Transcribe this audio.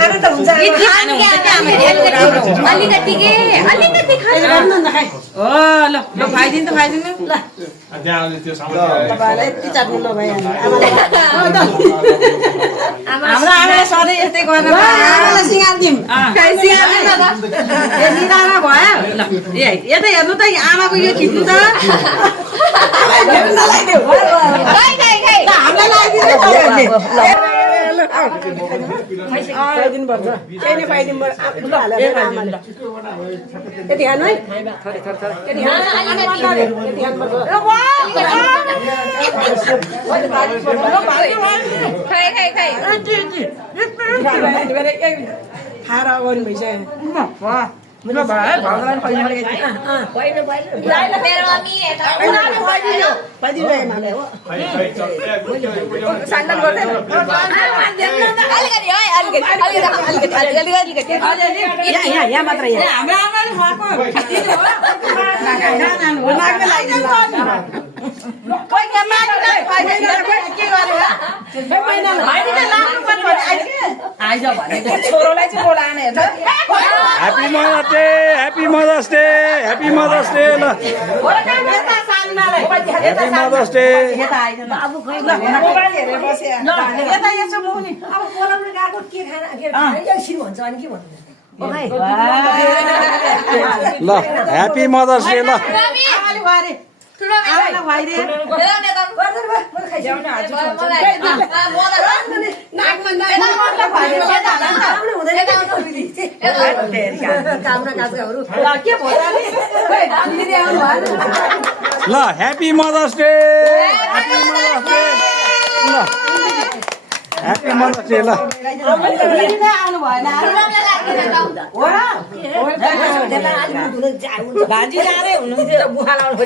खाना त हुन्छ अलिकति के अलिकति खानु न खाइ हो ल ल खाइदिनु त खाइदिनु ल त्यहाँ त्यो सामान बाबालाई यति चाट्नु नभइहाल्यो हाम्रो आमाले सधैँ यस्तै गरेर आमालाई सिँगारिदिउँ निराला भयो ल यता हेर्नु त आमाको यो खिच्नु त हामीलाई लगाइदिनु पाइदिनु पर्छ केही नै पाइदिनु हालेर आमाले यति खानु है यति खाएर अगाडि भइसक्यो यहाँ मात्र हाम्रो आमाले छोरोलाई चाहिँ बोलाएन happy mother's day happy mother's day happy mother's day ल ह्यापी मदर्स डे ल ह्यापी मदर्स डे ल ल ह्यापी मदर्स डे ल ह्यापी मदर्स डे ल भान्जी जाँदै हुनुहुन्थ्यो बुखा लाउनु